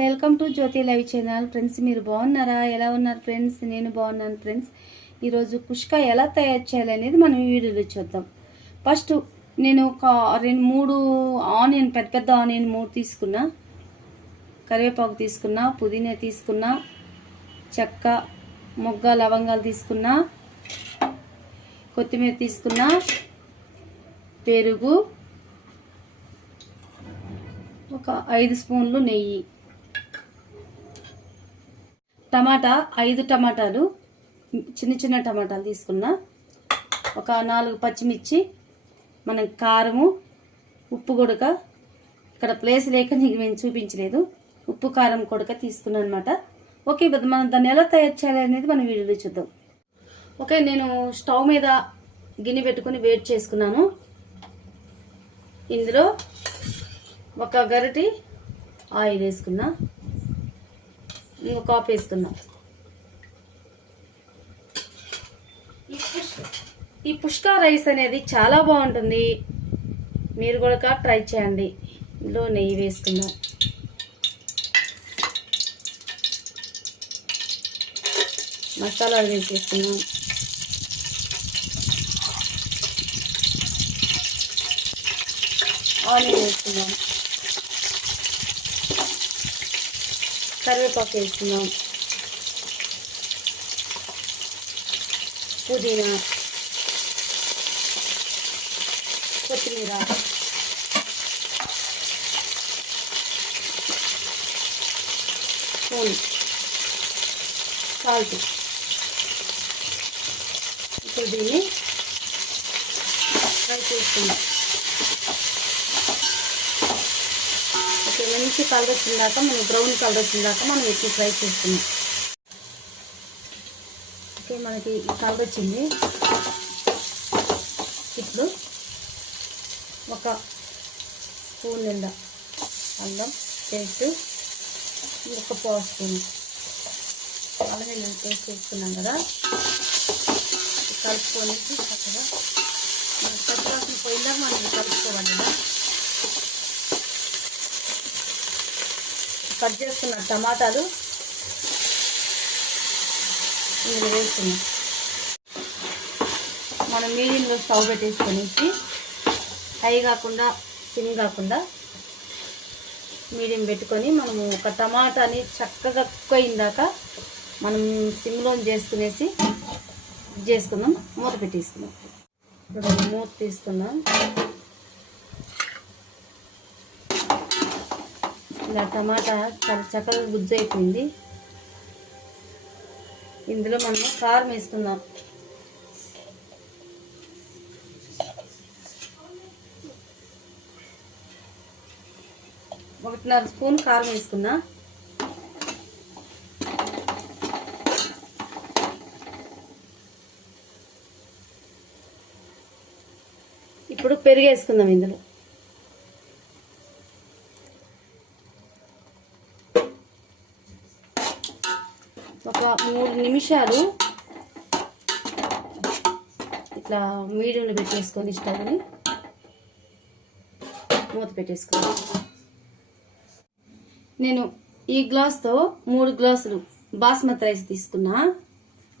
Welcome to Jyothi live channel. Friends, మీరు బాగున్నారా? ఎలా ఉన్నారు ఫ్రెండ్స్? నేను బాగున్నాను ఫ్రెండ్స్. ఈరోజు కుష్కా ఎలా తయారు చేయాలనేది మనం ఈ వీడియోలో చూద్దాం. ఫస్ట్ నేను ఒక 2-3 ఆనియన్, పెద్ద పెద్ద ఆనియన్ 3 తీసుకున్నా, కరివేపాకు తీసుకున్నా, పుదీనా తీసుకున్నా, చెక్క, మొగ్గ, లవంగాలు తీసుకున్నా, కొత్తిమీర తీసుకున్నా, పెరుగు, ఒక 5 స్పూన్లు నెయ్యి, టమాటా 5 టమాటాలు, చిన్న చిన్న టమాటాలు తీసుకున్నా, ఒక 4 పచ్చిమిర్చి, మనం కారము, ఉప్పు కొడక, ఇక్కడ ప్లేస్ లేక నీకు నేను చూపించలేదు, ఉప్పు కారం కొడక తీసుకున్నాను అనమాట. ఓకే, మనం దాన్ని ఎలా తయారు చేయాలి అనేది మనం వీడియోలో చూద్దాం. ఓకే, నేను స్టవ్ మీద గిన్నె పెట్టుకుని వేడి చేసుకున్నాను. ఇందులో ఒక గరిటె ఆయిల్ వేసుకున్నా, ఇంకొక కప్ వేసుకున్నా. ఈ పుష్కా రైస్ అనేది చాలా బాగుంటుంది, మీరు కూడా ట్రై చేయండి. ఇందులో నెయ్యి వేసుకుందాం. మసాలాలు వేసేసుకుందాం. ఆనియన్ వేసుకుందాం, కరివేపాకు వేసుకుందాం, పుదీనా, కొత్తిమీర, స్పూన్ సాల్ట్. ఇప్పుడు దీన్ని ఫ్రై చేసుకుందాం. ఓకే, మంచి కలర్ వచ్చిందాక, మనం బ్రౌన్ కలర్ వచ్చిందాక మనం ఎక్కువ ఫ్రై చేసుకుందాం. ఓకే, మనకి ఈ కలర్ వచ్చింది. ఇప్పుడు ఒక స్పూన్ నిండా అల్లం పేస్ట్, ఒక పావు స్పూన్ అల్లం వెల్లుల్లి పేస్ట్ వేసుకున్నాం కదా, కలుపుకొని చక్కగా పచ్చివాసన పోయిందాక మనం కలుపుకోవాలి. కట్ చేసుకున్న టమాటాలు ఇందులో వేసుకున్నాం. మనం మీడియంలో స్టవ్ పెట్టేసుకొనేసి, హై కాకుండా సిమ్ కాకుండా మీడియం పెట్టుకొని మనము ఒక టమాటాని చక్కగా కుక్ అయిందాక మనం సిమ్లో చేసుకునేసి చేసుకుందాం. మూత పెట్టేసుకుందాం. ఇప్పుడు మూత తీసుకుందాం. ఇలా టమాటా చాలా చక్కగా గుజ్జు అయిపోయింది. ఇందులో మనం కారం వేసుకుందాం. ఒకటిన్నర స్పూన్ కారం వేసుకున్నా. ఇప్పుడు పెరుగు వేసుకుందాం. ఇందులో ఒక 3 నిమిషాలు ఇట్లా మీడియంలో పెట్టేసుకొని స్టవ్ని మూత పెట్టేసుకోవాలి. నేను ఈ గ్లాస్తో 3 గ్లాసులు బాస్మతి రైస్ తీసుకున్నా.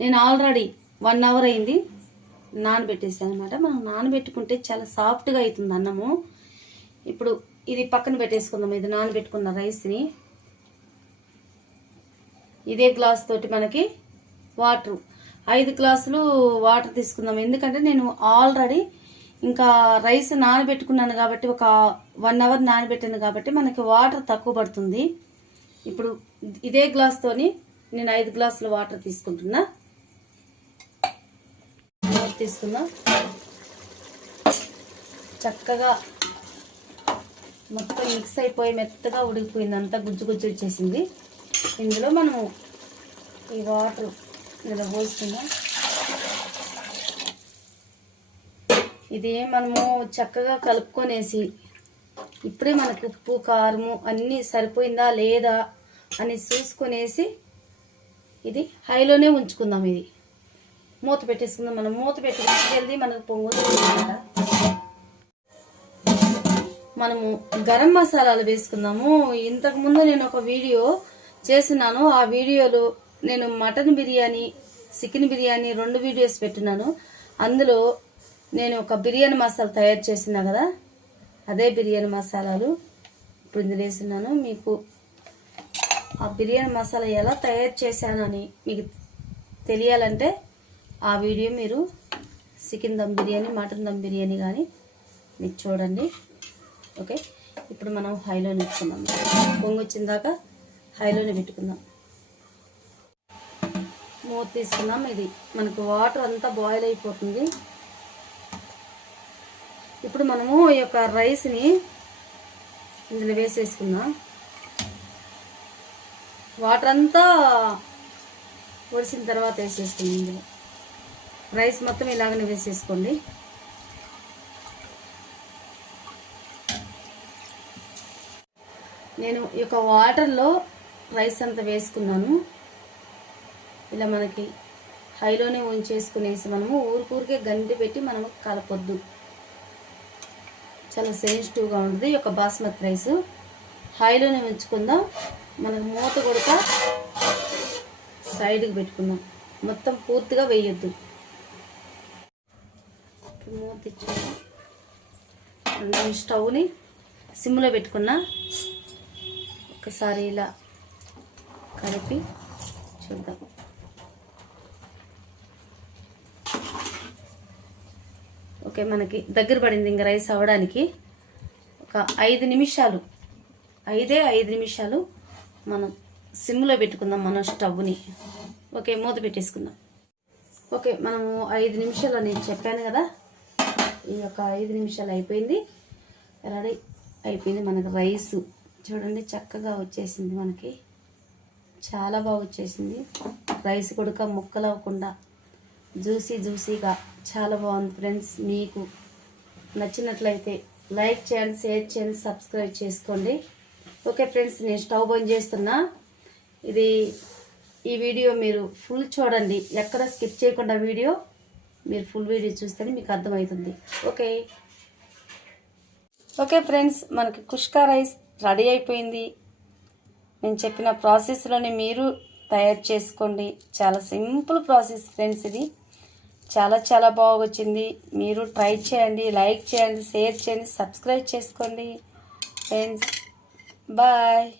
నేను ఆల్రెడీ 1 అవర్ అయింది నానబెట్టేసాను అనమాట. మనం నానబెట్టుకుంటే చాలా సాఫ్ట్గా అవుతుంది అన్నము. ఇప్పుడు ఇది పక్కన పెట్టేసుకుందాం. ఇది నానబెట్టుకున్న రైస్ని ఇదే గ్లాస్ తోటి మనకి వాటర్ 5 గ్లాసులు వాటర్ తీసుకుందాం. ఎందుకంటే నేను ఆల్రెడీ ఇంకా రైస్ నానబెట్టుకున్నాను కాబట్టి, ఒక 1 అవర్ నానబెట్టాను కాబట్టి మనకి వాటర్ తక్కువ పడుతుంది. ఇప్పుడు ఇదే గ్లాస్తోని నేను 5 గ్లాసుల వాటర్ తీసుకుంటున్నా. తీసుకున్నా. చక్కగా మొత్తం మిక్స్ అయిపోయి మెత్తగా ఉడికిపోయింది, అంతా గుజ్జు గుజ్జు వచ్చేసింది. ఇందులో మనము ఈ వాటర్ ఇలా పోసుకుందాం. ఇది మనము చక్కగా కలుపుకొనేసి ఇప్పుడే మనకు ఉప్పు కారము అన్నీ సరిపోయిందా లేదా అని చూసుకొనేసి ఇది హైలోనే ఉంచుకుందాం. ఇది మూత పెట్టేసుకుందాం. మనం మూత పెట్టుకుంటే జల్దీ మనకు పొంగుతుంది అన్నమాట. మనము గరం మసాలాలు వేసుకుందాము. ఇంతకుముందు నేను ఒక వీడియో చేస్తున్నాను. ఆ వీడియోలో నేను mutton biryani, chicken biryani 2 videos పెట్టినాను. అందులో నేను ఒక బిర్యానీ మసాలా తయారు చేసినా కదా, అదే బిర్యానీ మసాలాలు ఇప్పుడు ఇందులో వేస్తున్నాను. మీకు ఆ బిర్యానీ మసాలా ఎలా తయారు చేశానని మీకు తెలియాలంటే ఆ వీడియో మీరు చికెన్ దమ్ బిర్యానీ, మటన్ దమ్ బిర్యానీ కానీ మీకు చూడండి. ఓకే, ఇప్పుడు మనం హైలోనే పెట్టుకుందాం. పొంగు వచ్చిన దాకా హైలోనే పెట్టుకుందాం. మూత తీసుకుందాం. ఇది మనకు వాటర్ అంతా బాయిల్ అయిపోతుంది. ఇప్పుడు మనము ఈ యొక్క రైస్ని ఇందులో వేసేసుకుందాం. వాటర్ అంతా ఒడిసిన తర్వాత వేసేసుకుందాం. ఇందులో రైస్ మొత్తం ఇలాగనే వేసేసుకోండి. నేను ఈ యొక్క వాటర్లో రైస్ అంతా వేసుకున్నాను. ఇలా మనకి హైలోనే ఉంచేసుకునేసి మనము ఊరికే గంటి పెట్టి మనము కలపొద్దు. చాలా సెన్సిటివ్గా ఉంటుంది ఈ యొక్క బాస్మతి రైస్. హైలోనే ఉంచుకుందాం. మనకు మూత కొడక సైడ్కి పెట్టుకుందాం. మొత్తం పూర్తిగా వేయొద్దు. మూత ఇచ్చుకుందాం. నేను స్టవ్ని సిమ్లో పెట్టుకున్నా. ఒకసారి ఇలా కలిపి చూద్దాం. ఓకే, మనకి దగ్గర పడింది ఇంకా రైస్ అవ్వడానికి. ఒక 5 నిమిషాలు, 5 నిమిషాలు మనం సిమ్లో పెట్టుకుందాం మన స్టవ్ని. ఓకే, మూత పెట్టేసుకుందాం. ఓకే, మనము 5 నిమిషాలు నేను చెప్పాను కదా, ఈ యొక్క 5 నిమిషాలు అయిపోయింది. రెడీ అయిపోయింది. మనకి రైసు చూడండి చక్కగా వచ్చేసింది. మనకి చాలా బాగా వచ్చేసింది. రైస్ కూడా ముక్కలు అవ్వకుండా జ్యూసీగా చాలా బాగుంది. ఫ్రెండ్స్, మీకు నచ్చినట్లయితే లైక్ చేయండి, షేర్ చేయండి, సబ్స్క్రైబ్ చేసుకోండి. ఓకే ఫ్రెండ్స్, నేను స్టవ్ బంద్ చేస్తున్నా. ఈ వీడియో మీరు ఫుల్ చూడండి, ఎక్కడ స్కిప్ చేయకుండా వీడియో మీరు ఫుల్ వీడియో చూస్తేనే మీకు అర్థమవుతుంది. ఓకే ఫ్రెండ్స్, మనకి కుష్కా రైస్ రెడీ అయిపోయింది. నేను చెప్పిన ప్రాసెస్లోనే మీరు తయారు చేసుకోండి. చాలా సింపుల్ ప్రాసెస్ ఫ్రెండ్స్. ఇది చాలా బాగా వచ్చింది. మీరు ట్రై చేయండి, లైక్ చేయండి, షేర్ చేయండి, సబ్స్క్రైబ్ చేసుకోండి ఫ్రెండ్స్. బాయ్.